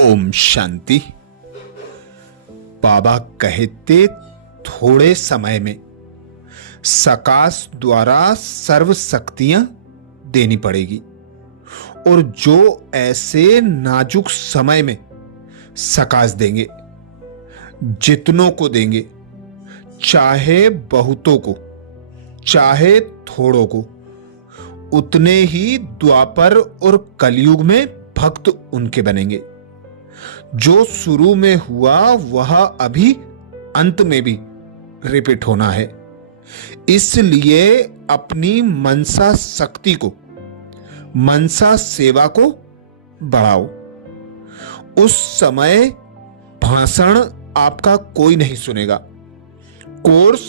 ओम शांति। बाबा कहते थोड़े समय में सकाश द्वारा सर्व शक्तियां देनी पड़ेगी और जो ऐसे नाजुक समय में सकाश देंगे, जितनों को देंगे, चाहे बहुतों को चाहे थोड़ों को, उतने ही द्वापर और कलयुग में भक्त उनके बनेंगे। जो शुरू में हुआ वह अभी अंत में भी रिपीट होना है। इसलिए अपनी मनसा शक्ति को, मनसा सेवा को बढ़ाओ। उस समय भाषण आपका कोई नहीं सुनेगा, कोर्स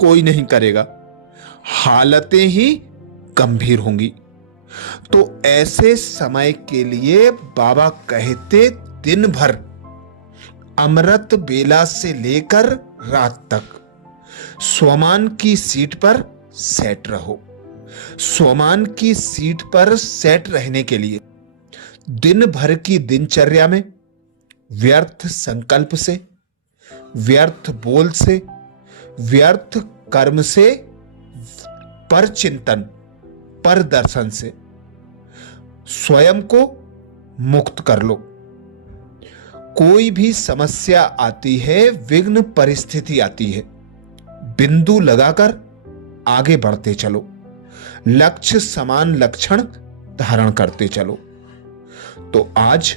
कोई नहीं करेगा, हालतें ही गंभीर होंगी। तो ऐसे समय के लिए बाबा कहते दिन भर अमृत बेला से लेकर रात तक स्वमान की सीट पर सेट रहो। स्वमान की सीट पर सेट रहने के लिए दिन भर की दिनचर्या में व्यर्थ संकल्प से, व्यर्थ बोल से, व्यर्थ कर्म से, पर चिंतन, पर दर्शन से स्वयं को मुक्त कर लो। कोई भी समस्या आती है, विघ्न परिस्थिति आती है, बिंदु लगाकर आगे बढ़ते चलो, लक्ष्य समान लक्षण धारण करते चलो। तो आज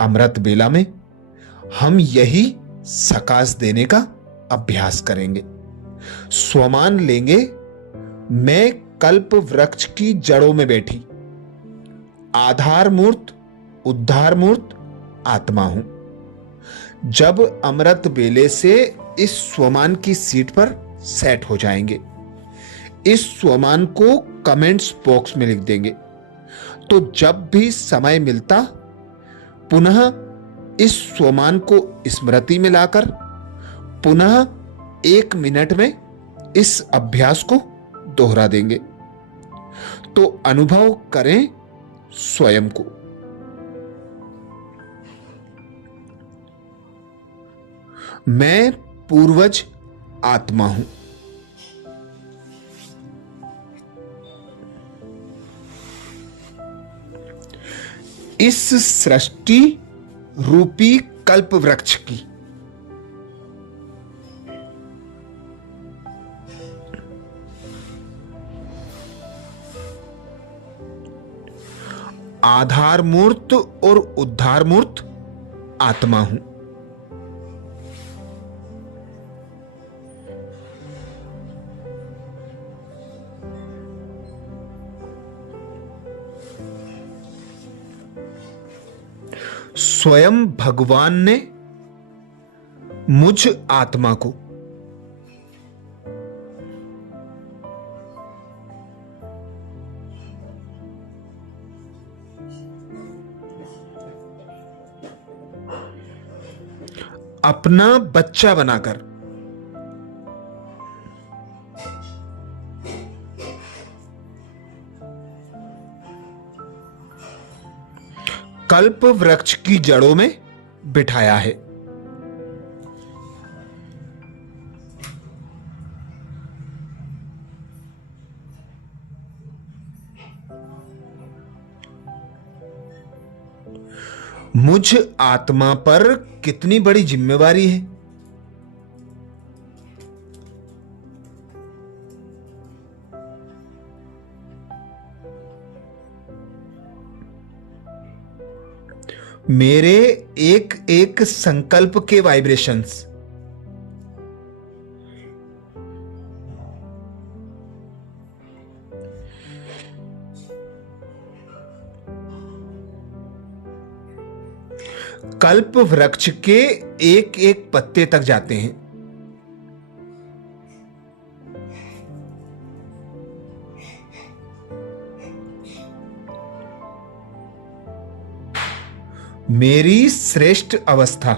अमृत बेला में हम यही सकाश देने का अभ्यास करेंगे। स्वमान लेंगे, मैं कल्प वृक्ष की जड़ों में बैठी आधार मूर्त, उद्धार मूर्त आत्मा हूं। जब अमृत बेले से इस स्वमान की सीट पर सेट हो जाएंगे, इस स्वमान को कमेंट्स बॉक्स में लिख देंगे, तो जब भी समय मिलता पुनः इस स्वमान को स्मृति में लाकर पुनः 1 मिनट में इस अभ्यास को दोहरा देंगे। तो अनुभव करें स्वयं को। मैं पूर्वज आत्मा हूं। इस सृष्टि रूपी कल्प वृक्ष की आधार मूर्त और उद्धार मूर्त आत्मा हूं। स्वयं भगवान ने मुझ आत्मा को अपना बच्चा बनाकर कल्प वृक्ष की जड़ों में बिठाया है। मुझ आत्मा पर कितनी बड़ी जिम्मेवारी है। मेरे एक एक संकल्प के वाइब्रेशंस कल्प वृक्ष के एक एक पत्ते तक जाते हैं। मेरी श्रेष्ठ अवस्था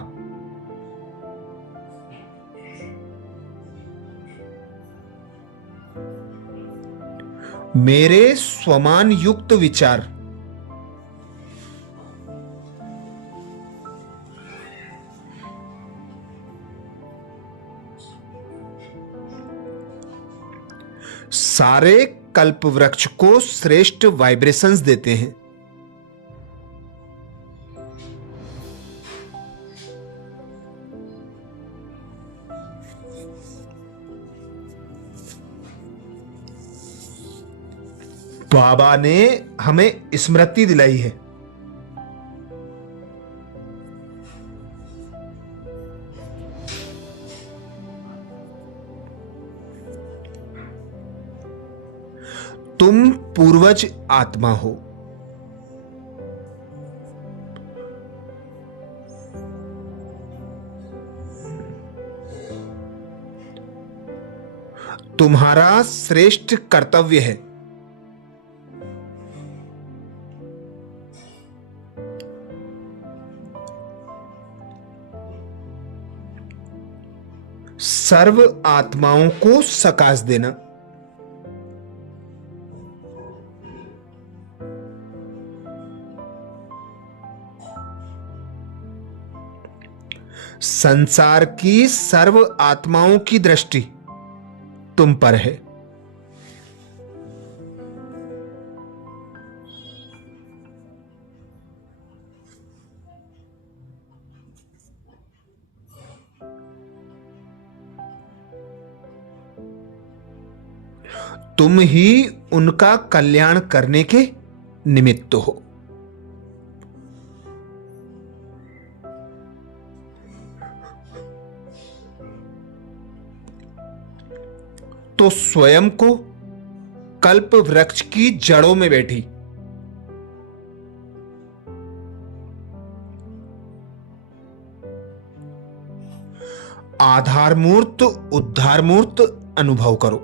मेरे स्वमान युक्त विचार सारे कल्प वृक्ष को श्रेष्ठ वाइब्रेशंस देते हैं। बाबा ने हमें स्मृति दिलाई है। तुम पूर्वज आत्मा हो। तुम्हारा श्रेष्ठ कर्तव्य है सर्व आत्माओं को सकाश देना। संसार की सर्व आत्माओं की दृष्टि तुम पर है। तुम ही उनका कल्याण करने के निमित्त हो। तो स्वयं को कल्प वृक्ष की जड़ों में बैठी आधार मूर्त उद्धार मूर्त अनुभव करो।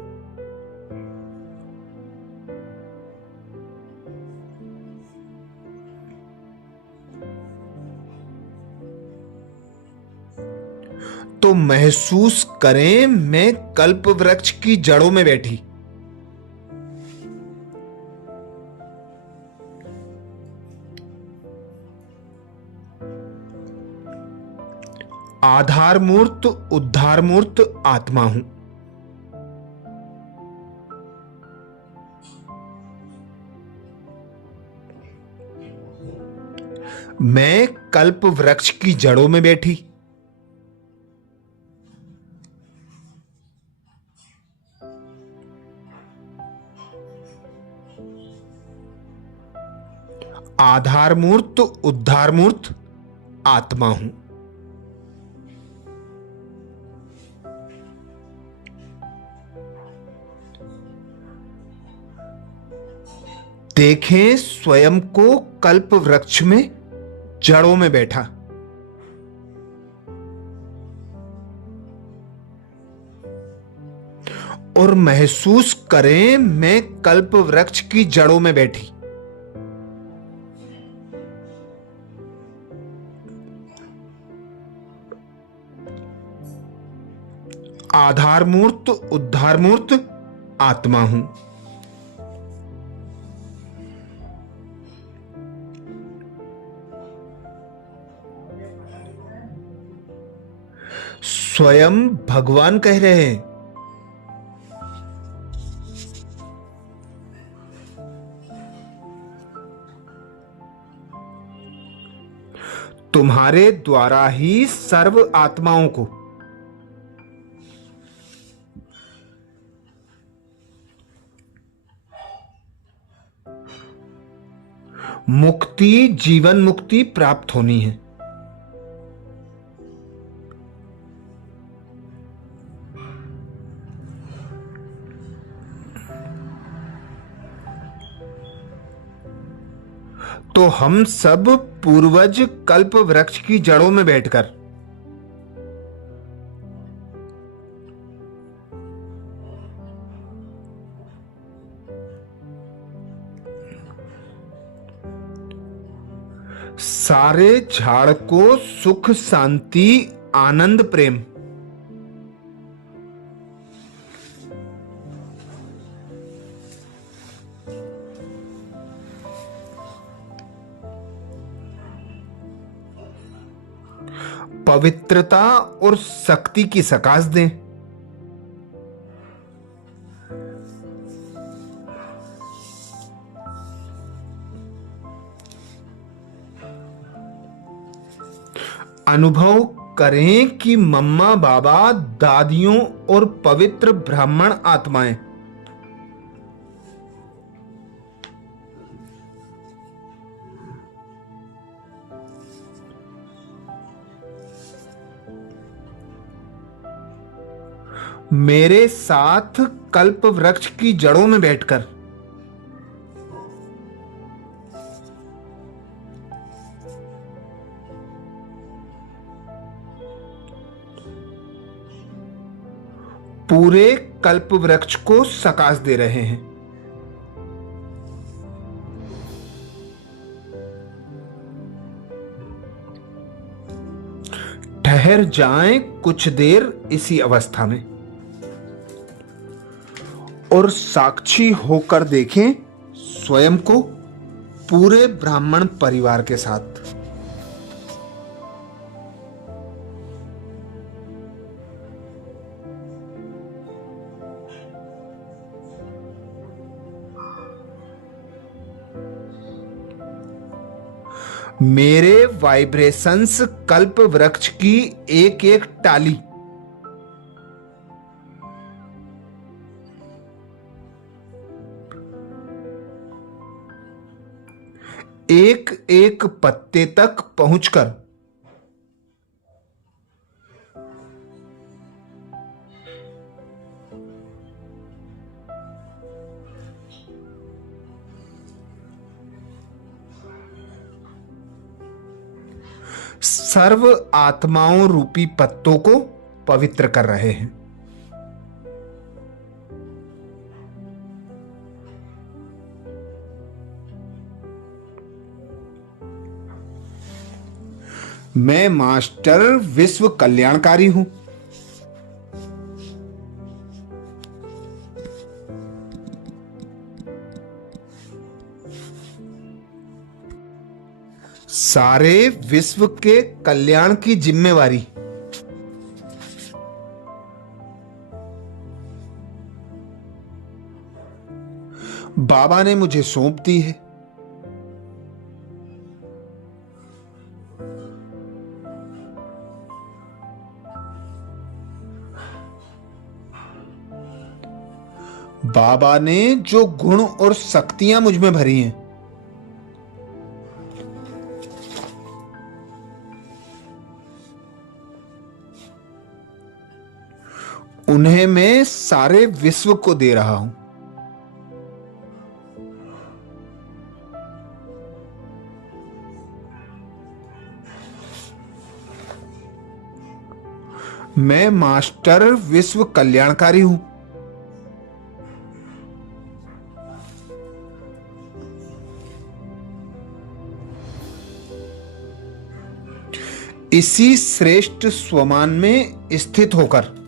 तो महसूस करें मैं कल्प वृक्ष की जड़ों में बैठी आधार मूर्त उद्धार मूर्त आत्मा हूं। मैं कल्प वृक्ष की जड़ों में बैठी आधार मूर्त उद्धार मूर्त आत्मा हूं। देखें स्वयं को कल्प वृक्ष में जड़ों में बैठा और महसूस करें मैं कल्प वृक्ष की जड़ों में बैठी आधार मूर्त उद्धार मूर्त आत्मा हूं। स्वयं भगवान कह रहे हैं तुम्हारे द्वारा ही सर्व आत्माओं को मुक्ति जीवन मुक्ति प्राप्त होनी है। तो हम सब पूर्वज कल्प वृक्ष की जड़ों में बैठकर सारे झाड़ को सुख शांति आनंद प्रेम पवित्रता और शक्ति की सकाश दें। अनुभव करें कि मम्मा बाबा, दादियों और पवित्र ब्राह्मण आत्माएं मेरे साथ कल्प वृक्ष की जड़ों में बैठकर पूरे कल्प वृक्ष को सकाश दे रहे हैं। ठहर जाएं कुछ देर इसी अवस्था में और साक्षी होकर देखें स्वयं को पूरे ब्राह्मण परिवार के साथ। मेरे वाइब्रेशंस कल्प वृक्ष की एक एक टाली एक एक पत्ते तक पहुंचकर सर्व आत्माओं रूपी पत्तों को पवित्र कर रहे हैं। मैं मास्टर विश्व कल्याणकारी हूं। सारे विश्व के कल्याण की जिम्मेवारी बाबा ने मुझे सौंप दी है। बाबा ने जो गुण और शक्तियां मुझ में भरी हैं उन्हें मैं सारे विश्व को दे रहा हूं। मैं मास्टर विश्व कल्याणकारी हूं। इसी श्रेष्ठ स्वमान में स्थित होकर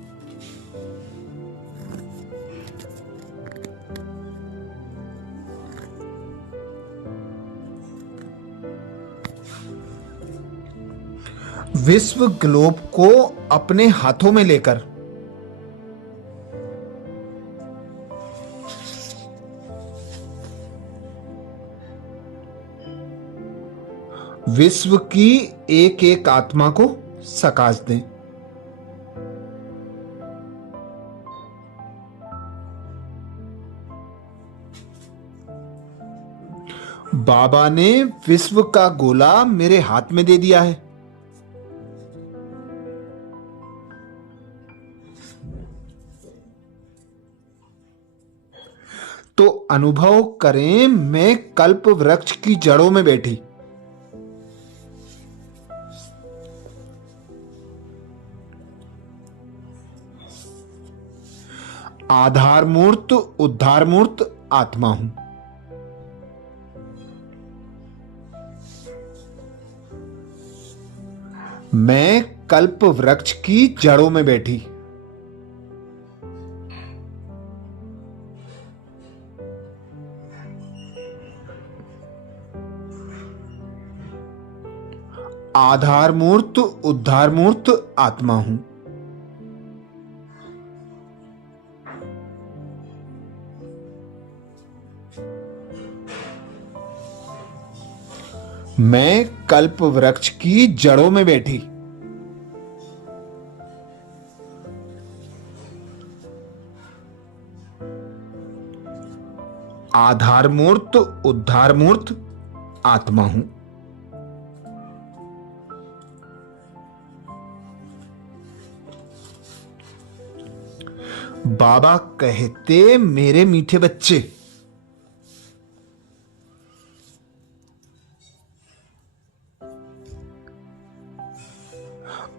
विश्व ग्लोब को अपने हाथों में लेकर विश्व की एक एक आत्मा को सकाश दें। बाबा ने विश्व का गोला मेरे हाथ में दे दिया है। तो अनुभव करें मैं कल्प वृक्ष की जड़ों में बैठी आधार मूर्त उद्धार मूर्त आत्मा हूं। मैं कल्प वृक्ष की जड़ों में बैठी आधार मूर्त उद्धार मूर्त आत्मा हूं। मैं कल्प वृक्ष की जड़ों में बैठी आधार मूर्त उद्धार मूर्त आत्मा हूं। बाबा कहते, मेरे मीठे बच्चे,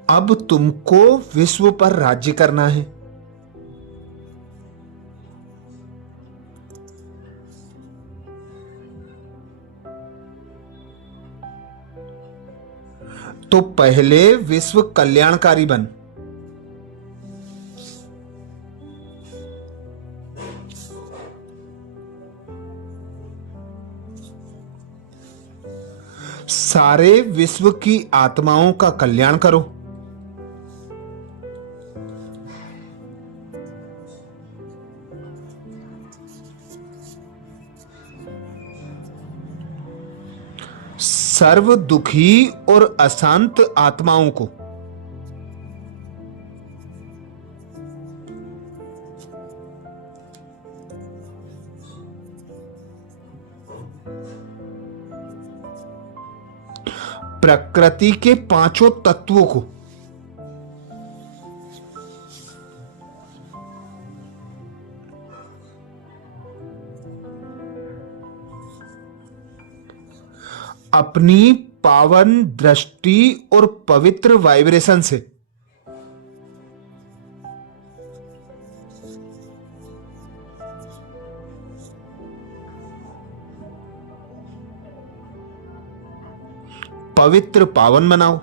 अब तुमको विश्व पर राज्य करना है। तो पहले विश्व कल्याणकारी बन। सारे विश्व की आत्माओं का कल्याण करो। सर्व दुखी और अशांत आत्माओं को प्रकृति के पांचों तत्वों को अपनी पावन दृष्टि और पवित्र वाइब्रेशन से पवित्र पावन बनाओ।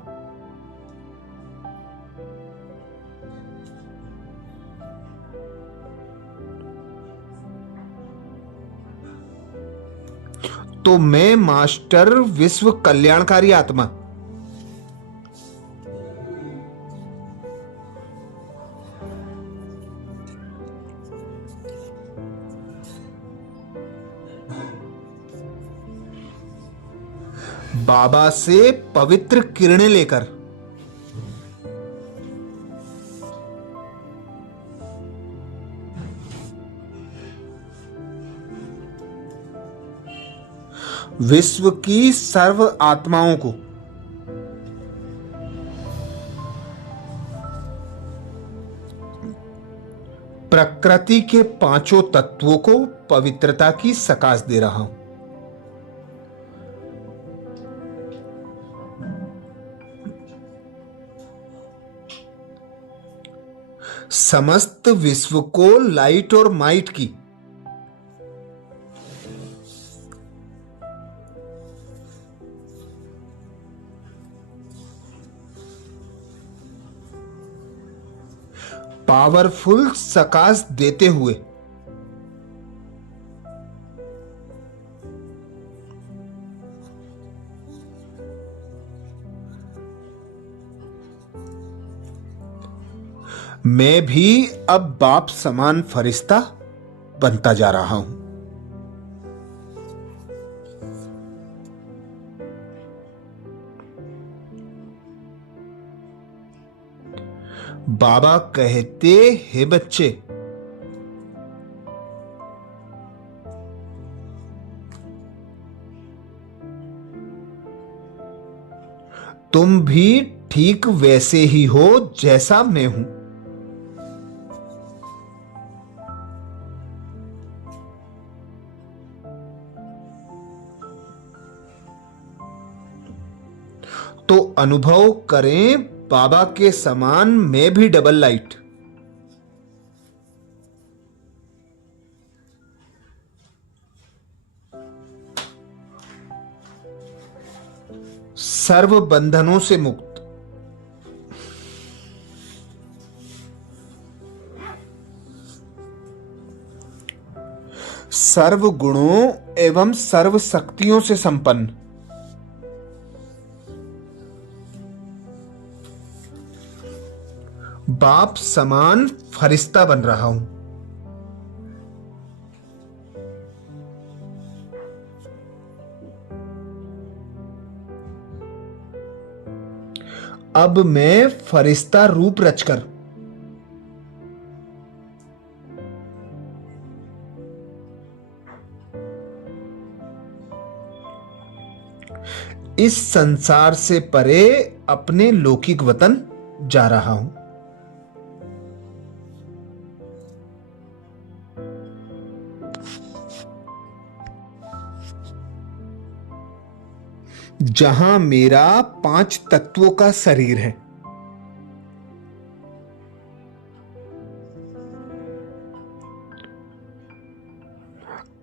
तो मैं मास्टर विश्व कल्याणकारी आत्मा बाबा से पवित्र किरणें लेकर विश्व की सर्व आत्माओं को प्रकृति के पांचों तत्वों को पवित्रता की सकाश दे रहा हूं। समस्त विश्व को लाइट और माइट की पावरफुल सकाश देते हुए मैं भी अब बाप समान फरिश्ता बनता जा रहा हूं। बाबा कहते, हे बच्चे, तुम भी ठीक वैसे ही हो जैसा मैं हूं। तो अनुभव करें, बाबा के समान मैं भी डबल लाइट, सर्व बंधनों से मुक्त, सर्व गुणों एवं सर्व शक्तियों से संपन्न, बाप समान फरिश्ता बन रहा हूं। अब मैं फरिश्ता रूप रचकर इस संसार से परे अपने लौकिक वतन जा रहा हूं। जहां मेरा 5 तत्वों का शरीर है।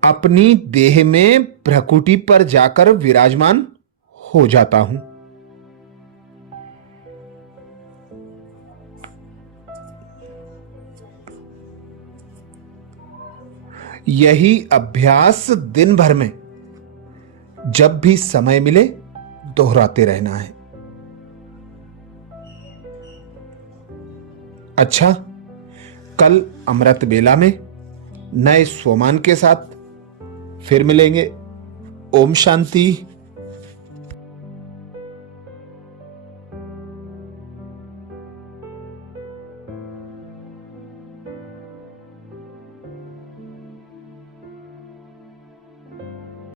अपनी देह में भ्रकुटी पर जाकर विराजमान हो जाता हूं। यही अभ्यास दिन भर में जब भी समय मिले दोहराते रहना है। अच्छा, कल अमृत बेला में नए स्वमान के साथ फिर मिलेंगे। ओम शांति।